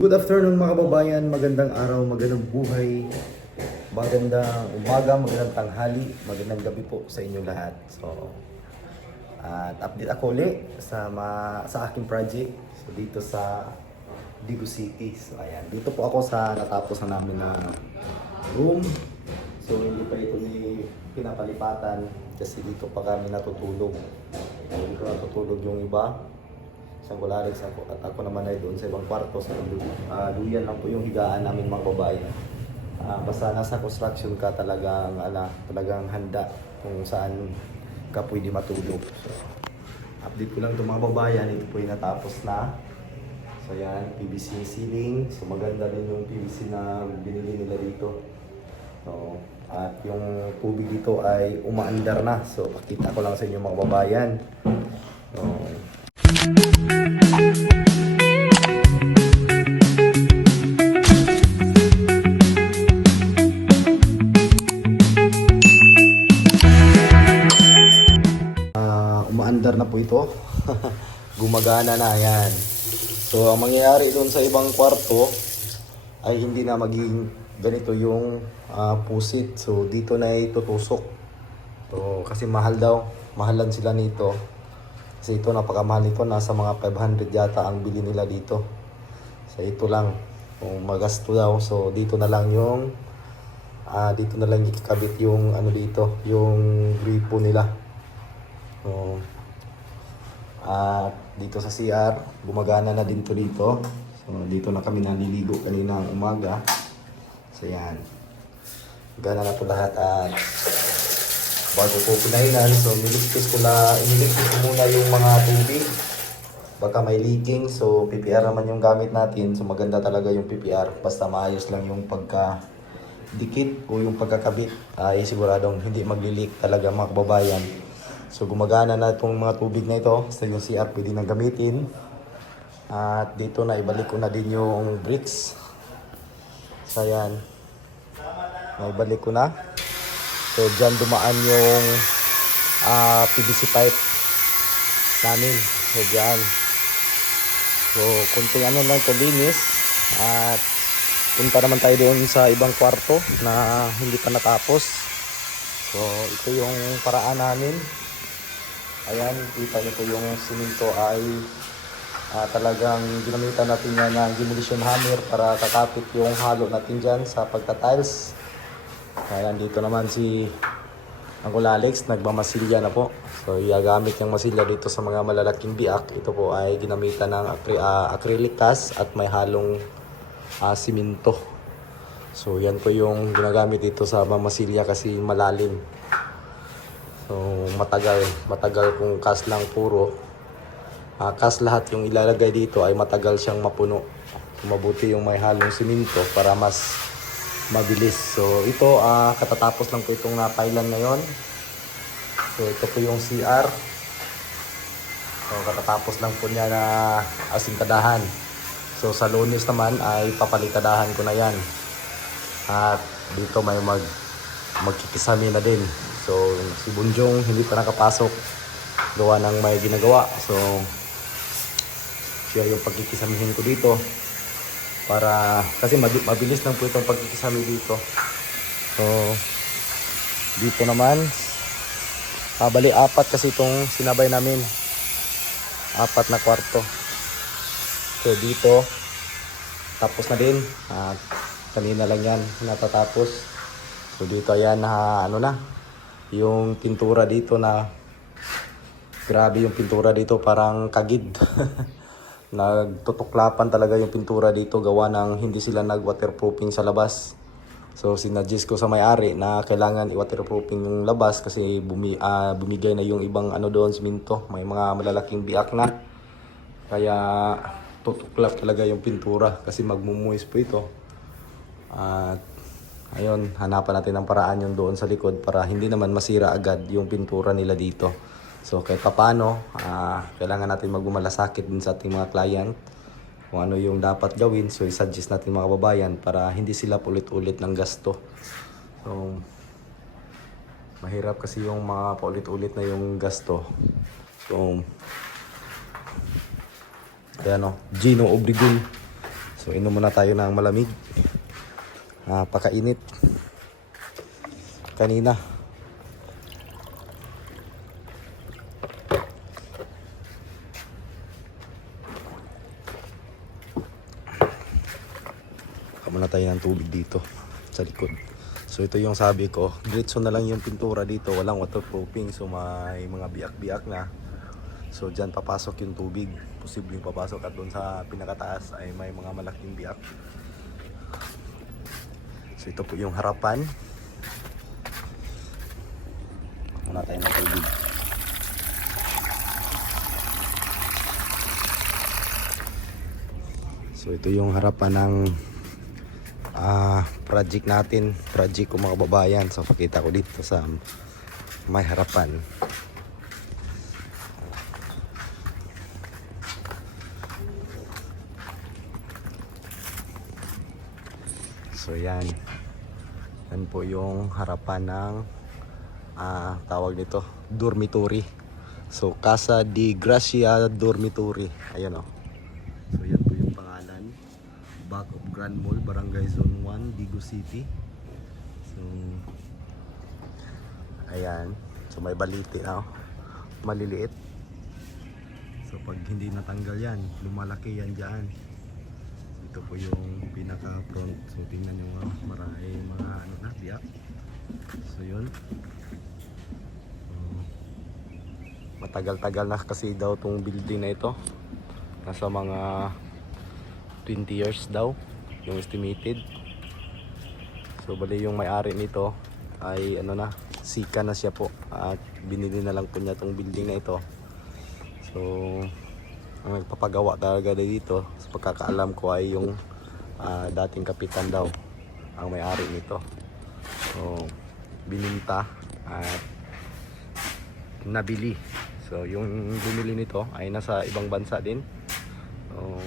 Good afternoon mga kababayan, magandang araw, magandang buhay, magandang umaga, magandang tanghali, magandang gabi po sa inyo lahat. So, at update ako ulit sa aking project. So, dito sa Digo City. So, ayan, dito po ako sa natapos na namin na room. So, hindi pa ito ni pinapalipatan kasi dito pa kami natutulog. Dito natutulog yung iba. Isang Gularex ako at ako naman ay doon sa ibang kwarto sa duyan lang po yung higaan namin mga babae. Basta nasa construction ka talagang handa kung saan ka pwede matulog. So, update ko lang itong mga babayan, ito po yung natapos na. So yan, PVC ceiling. So maganda din yung PVC na binili nila dito. So, at yung tubig dito ay umaandar na. So pakita ko lang sa inyo mga babayan. So, umaandar na po ito. Gumagana na yan. So ang mangyayari doon sa ibang kwarto ay hindi na magiging ganito yung pusit. So dito na itutusok. So kasi mahal daw, mahalan sila nito. Kasi ito napakamahal nito, nasa mga 500 yata ang bili nila dito. So ito lang kung magasto daw. So dito na lang yung ikikabit yung ano dito, yung gripo nila. So, dito sa CR, gumagana na din to dito. So, dito na kami naliligo kanina ng umaga. So, yan. Gana na to lahat at bago ko pinainan, so iniligpis ko muna yung mga tubig. Baka may leaking, so PPR naman yung gamit natin. So, maganda talaga yung PPR. Basta maayos lang yung pagka-dikit o yung pagkakabit. Ay siguradong hindi magli-leak talaga mga kababayan. So gumagana na itong mga tubig na ito. Sa yung CR pwede nang gamitin. At dito na ibalik ko na din yung bricks. So yan. Naibalik ko na. So dyan dumaan yung PVC pipe namin. So dyan. So kunting ano lang ito linis. At punta naman tayo doon sa ibang kwarto na hindi pa natapos. So ito yung paraan namin. Ayan, kita nyo po yung simento ay talagang ginamitan natin yan ng demolition hammer para kakapit yung halo natin dyan sa pagka-tiles. Ayan, dito naman si Uncle Alex, nagmamasilya na po. So, iagamit yung masilya dito sa mga malalaking biak. Ito po ay ginamitan ng acrylic cast at may halong simento. So, yan po yung ginagamit dito sa mamasilya kasi malalim. So matagal kung cast lang puro. Cast lahat yung ilalagay dito ay matagal siyang mapuno. So, mabuti yung may halong simento para mas mabilis. So ito katatapos lang po itong napailan ngayon. So ito po yung CR. So katatapos lang po niya na asintadahan. So sa Lunes naman ay papalitadahan ko na yan. At dito may magkikisami na din. So, si Bunjong hindi pa nakapasok. Gawa ng may ginagawa. So, siya yung pagkikisamihin ko dito. Kasi mabilis lang po itong pagkikisami dito. So, dito naman. Bali, 4 kasi itong sinabay namin. 4 na kwarto. So, dito. Tapos na din. Kanina lang yan natatapos. So, dito ayan yung pintura dito na grabe yung pintura dito, parang kagid. Nagtutuklapan talaga yung pintura dito gawa ng hindi sila nag-waterproofing sa labas. So sinadjust ko sa may-ari na kailangan i-waterproofing yung labas kasi bumigay na yung ibang doon, siminto. May mga malalaking biak na. Kaya tutuklap talaga yung pintura kasi magmumuwis po ito. At ayun, hanapan natin ng paraan yung doon sa likod para hindi naman masira agad yung pintura nila dito. So kahit paano, kailangan natin magbumalasakit din sa ating mga client kung ano yung dapat gawin. So i-suggest natin mga kababayan para hindi sila ulit-ulit ng gasto. So mahirap kasi yung mga paulit-ulit na yung gasto. So ayan Gino Obregon. So inom muna tayo ng malamig. Pakainit kanina. Muna tayo ng tubig dito sa likod. So ito yung sabi ko, diretso na lang yung pintura dito, walang waterproofing, so may mga biyak-biyak na. So dyan papasok yung tubig, posibleng papasok, at doon sa pinakataas ay may mga malaking biyak. So ito po yung harapan. Muna tayo ng tubig. So ito yung harapan ng project natin, project ko mga kababayan. So pakita ko dito sa may harapan. So yan po yung harapan ng tawag nito, dormitory. So Casa de Gracia Dormitory. Ayan o. So yan po yung pangalan. Back of Grand Mall, Barangay Zone 1, Digo City. So ayan. So may baliti na, maliliit. So pag hindi natanggal yan, lumalaki yan dyan. Ito po yung pinaka front. So tingnan nyo, marami mga ano na, biyak. So yun. Matagal-tagal na kasi daw tong building na ito. Nasa mga 20 years daw yung estimated. So bali yung may-ari nito ay ano na, sika na siya po, at binili na lang po niya tong building na ito. So ang nagpapagawa talaga dito, sa pagkakaalam ko, ay yung dating kapitan daw ang may-ari nito. So bininta at nabili. So yung bumili nito ay nasa ibang bansa din. So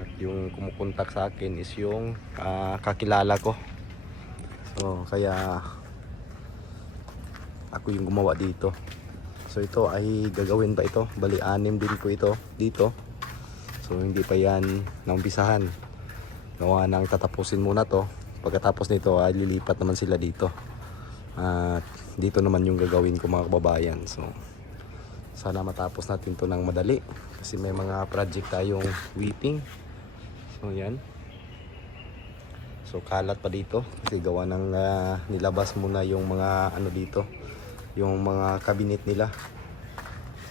at yung kumukontak sa akin is yung kakilala ko. So kaya ako yung gumawa dito. So ito ay gagawin pa ito. Bali 6 din po ito dito. So hindi pa yan naumpisahan. Gawa nang tatapusin muna to. Pagkatapos nito ay lilipat naman sila dito. At dito naman yung gagawin ko mga kababayan. So sana matapos natin to ng madali. Kasi may mga project tayong waiting. So yan. So kalat pa dito. Kasi gawa ng nilabas muna yung mga ano dito, yung mga cabinet nila.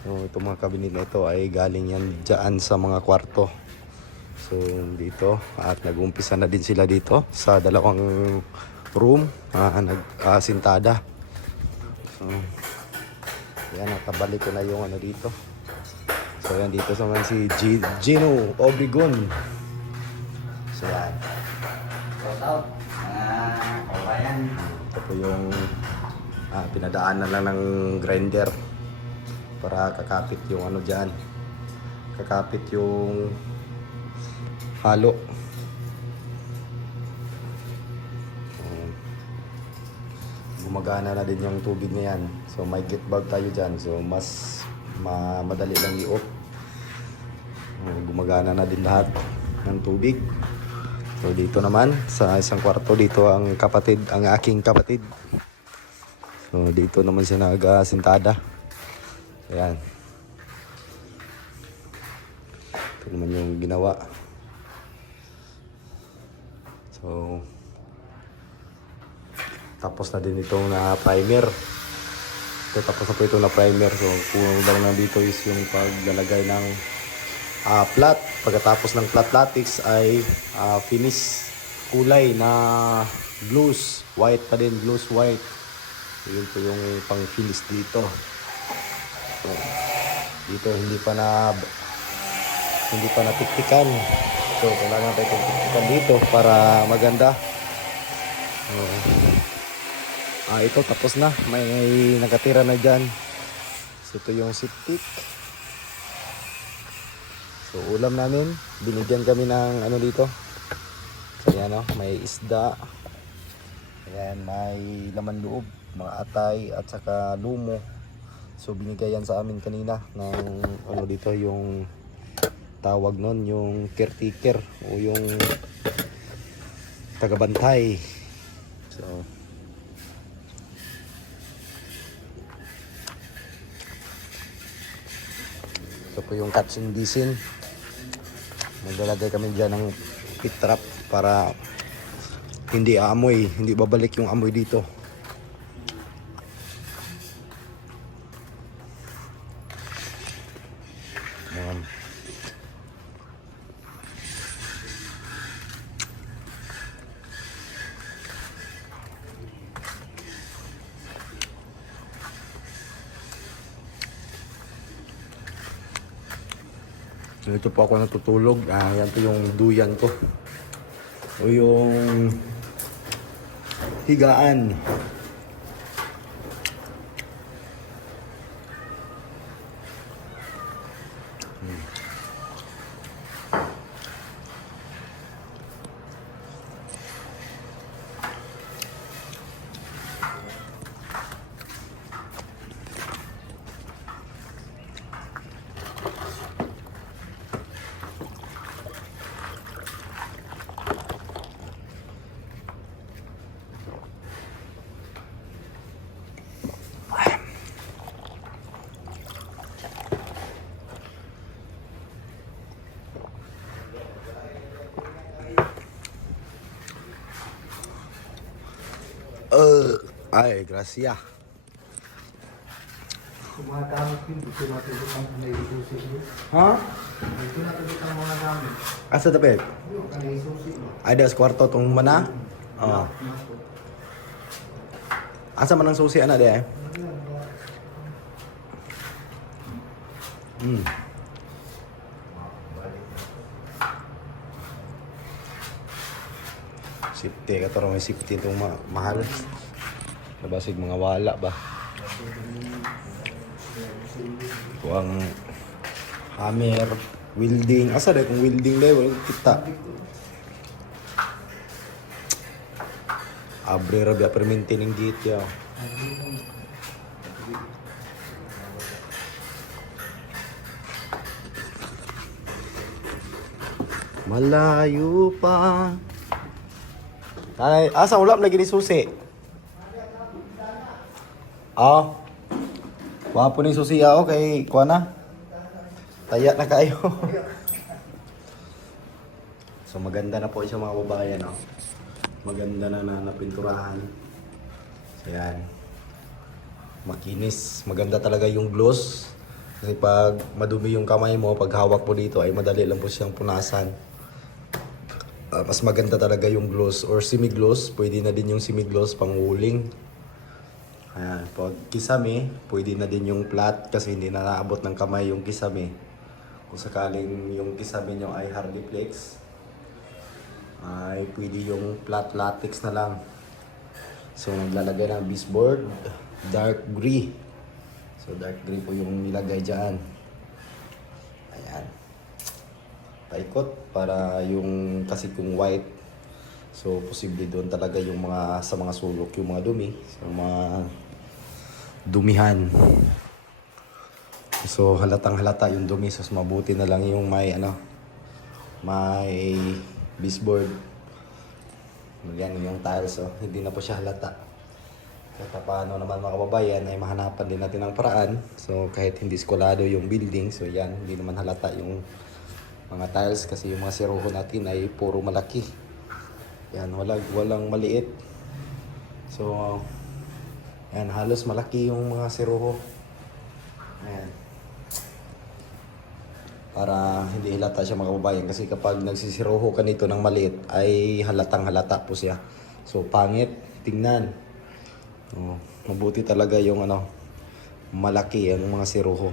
So itong mga cabinet na ito ay galing yan dyan sa mga kwarto. So dito, at nag-umpisa na din sila dito sa dalawang room, nag-sintada. So yan, nakabalik ko na yung ano dito. So yan, dito sa man si Gino Obregon. So yan, shout out kabayan. Ito po yung pinadaanan lang ng grinder para kakapit yung ano dyan, kakapit yung halo. Gumagana na din yung tubig na yan. So may gate bag tayo dyan, so mas madali lang i-off. Gumagana na din lahat ng tubig. So dito naman sa isang kwarto, dito ang aking kapatid. So dito naman siya nag-sintada. Ayan. Ito naman yung ginawa. So tapos na din itong primer. So tapos na po itong primer. So kung lang na dito is yung paglalagay ng flat. Pagkatapos ng flat latex ay finish kulay na blues. White pa din, blues white. So yun po yung pang finish dito. So dito hindi pa natiktikan. So kailangan tayo tiktikan dito para maganda. Ito tapos na, may nakatira na dyan. So ito yung siptik. So ulam namin, binigyan kami ng ano dito. So yan may isda. Ayan, may laman loob, mga atay at saka lumo. So binigay yan sa amin kanina ng ano dito, yung tawag nun, yung caretaker o yung tagabantay. So ito po yung catch and bisin. Naglalagay kami dyan ng pit trap para hindi aamoy, hindi babalik yung amoy dito. Ayan. So ito po ako natutulog. Yan po yung duyan ko. O yung higaan. Ay, gracia. Yung mga gamit yun, dito natulog ang kanay-susi yun. Ha? Dito natulog ang mga gamit. Asa tapit? Yung kanay-susi yun. Ay, das kwarto tong mana? Oo. Asa man ang susi, ana de? Safety, katong may safety itong mahal. Nabasig mga wala ba? Ito ang hammer, welding. Asa dahil kung welding dahil, walang kita. Abre rabi perminti ng gate ya. Malayo pa. Ay, asa ulap lagi ni susi? Wapo ni susi kay kuha na. Taya na kayo. So maganda na po siya mga babayan, no? Maganda na napinturahan. So yan. Makinis. Maganda talaga yung gloss. Kasi pag madumi yung kamay mo, pag hawak mo dito ay madali lang po siyang punasan. Mas maganda talaga yung gloss or semi-gloss. Pwede na din yung semi-gloss pang wuling. Ayan. Pag kisame, pwede na din yung flat kasi hindi na naabot ng kamay yung kisame. Kung sakaling yung kisame nyo ay hardiplex, ay pwede yung flat latex na lang. So naglalagay ng baseboard, dark gray. So dark gray po yung nilagay dyan. Ayan. Paikot para yung kasi kung white, so posible doon talaga yung mga sa mga sulok yung mga dumi, sa mga dumihan. So halatang halata yung dumi, so mabuti na lang yung may may baseboard. Yan yung tiles, hindi na po siya halata. Kahit paano naman mga kababayan ay mahanapan din natin ng paraan. So kahit hindi eskwalado yung building, so yan, hindi naman halata yung mga tiles kasi yung mga siruho natin ay puro malaki. Yan, walang maliit. So yan, halos malaki yung mga siruho. Ayan. Para hindi halata siya mga kababayan kasi kapag nagsisiruho ka nito ng maliit ay halatang halata po siya. So pangit tingnan. Mabuti talaga yung malaki ang mga siruho.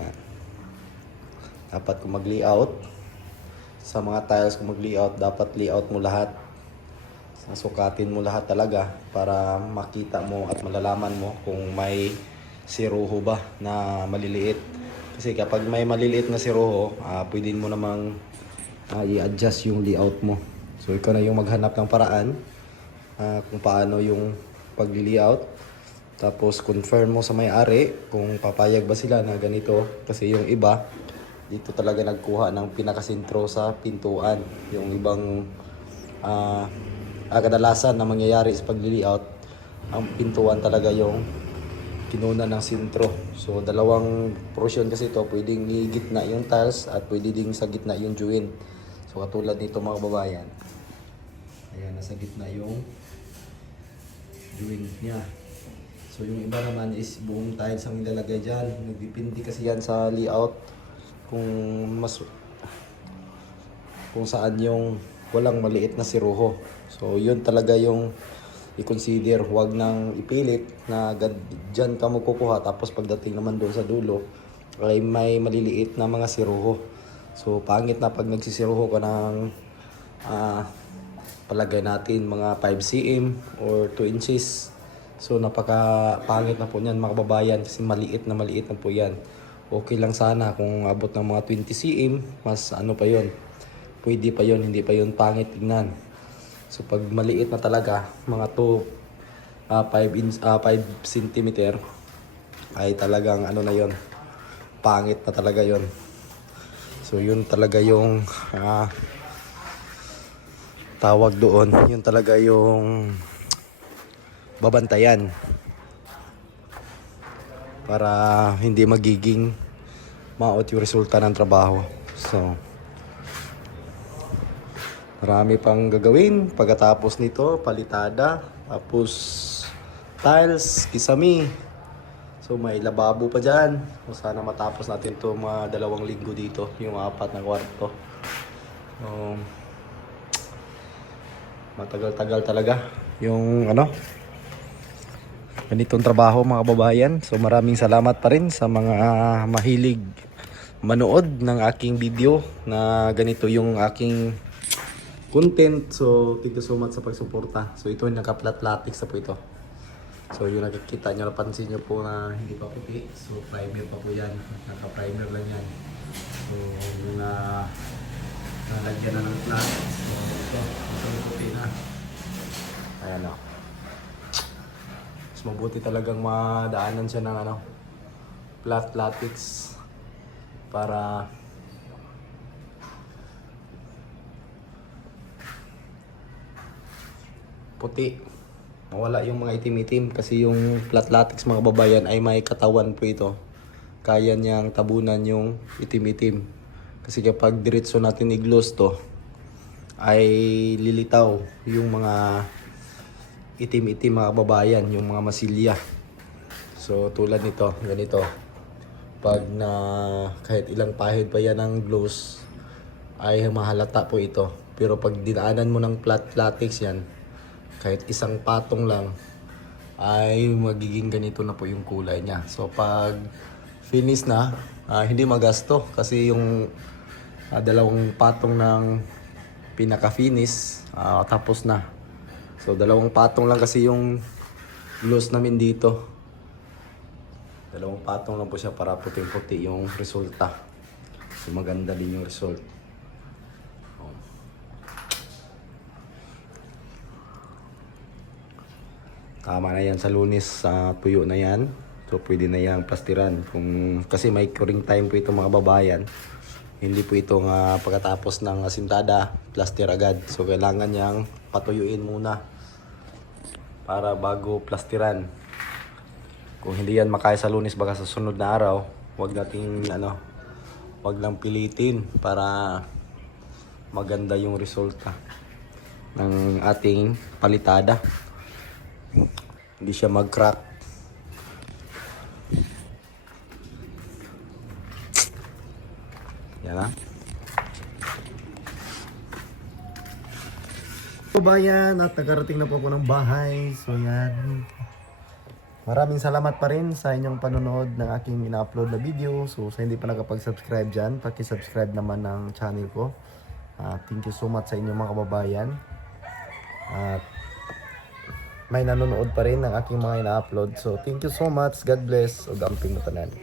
Ayan. Dapat kung mag-layout sa mga tiles, kung mag-layout, dapat layout mo lahat. Sukatin mo lahat talaga para makita mo at malalaman mo kung may siruho ba na maliliit. Kasi kapag may maliliit na siruho, pwede mo namang i-adjust yung layout mo. So ikaw na yung maghanap ng paraan kung paano yung pag-layout. Tapos confirm mo sa may-ari kung papayag ba sila na ganito. Kasi yung iba, dito talaga nagkuha ng pinakasentro sa pintuan. Yung ibang kadalasan na mangyayari sa pagli-layout, ang pintuan talaga yung kinuna ng sentro. So dalawang portion kasi ito, pwedeng i gitna yung tiles at pwede ding sa gitna yung joint. So katulad nito mga kababayan, ayan, nasa gitna yung joint niya. So yung iba naman is buong tiles ang ilalagay dyan. Nagdipindi kasi yan sa layout kung saan yung walang maliit na siruho. So yun talaga yung i-consider. Huwag nang ipilit na dyan ka magkukuha tapos pagdating naman doon sa dulo ay may maliliit na mga siruho. So pangit na pag nagsisiruho ka ng palagay natin mga 5 cm or 2 inches. So napaka pangit na po niyan mga kababayan kasi maliit na po yan. Okay lang sana kung abot ng mga 20 cm, mas ano pa yon, pwede pa yon, hindi pa yon pangit tingnan. So pag maliit na talaga, mga 5 cm ay talagang ano na yon, pangit na talaga yon. So yun talaga yung tawag doon, yun talaga yung babantayan para hindi magiging maot yung resulta ng trabaho. So marami pang gagawin pagkatapos nito, palitada, tapos tiles, kisame. So may lababo pa dyan. So, sana matapos natin to mga 2 linggo dito, yung 4 na kwarto. Matagal-tagal talaga yung ganitong trabaho mga kababayan. So maraming salamat pa rin sa mga mahilig manood ng aking video na ganito yung aking content. So thank you so much sa pagsuporta. So ito yung naka-flat latex na po ito. So yung nakikita nyo, napansin nyo po na hindi pa puti. So primer pa po yan. Naka-primer lang yan. So yung nalagyan na ng flat. So ito puti na. Ayan o. Mabuti talagang madaanan siya ng flat latex para puti, mawala yung mga itim-itim. Kasi yung flat latex mga babayan ay may katawan po ito, kaya niyang tabunan yung itim-itim. Kasi kapag diretso natin i-gloss to ay lilitaw yung mga itim-itim mga kababayan, yung mga masilya. So tulad nito, ganito, pag na kahit ilang pahid pa yan ng gloss ay mahalata po ito. Pero pag dinaanan mo ng flat latex yan, kahit isang patong lang ay magiging ganito na po yung kulay niya. So pag finish na, hindi magasto kasi yung 2 patong ng pinaka-finish tapos na. So 2 patong lang kasi yung gloss namin dito. 2 patong lang po siya para puting-puti yung resulta. So maganda din yung result. Tama na yan sa Lunes, tuyo na yan. So pwede na yan plastiran. Kasi may curing time po ito mga babayan. Hindi po ito pagkatapos ng asintada, plaster agad. So kailangan niyang patuyuin muna para bago plastiran. Kung hindi yan makaya sa Lunes, baka sa sunod na araw, wag lang pilitin para maganda yung resulta ng ating palitada. Hindi siya mag-crack. Yan na. Bayan, at nakarating na po ako ng bahay. So yan. Maraming salamat pa rin sa inyong panonood ng aking ina-upload na video. So sa hindi pa nakapag-subscribe dyan, paki-subscribe naman ng channel ko. Thank you so much sa inyong mga kababayan. At may nanonood pa rin ng aking mga ina-upload. So thank you so much. God bless. O gamping mo tanan.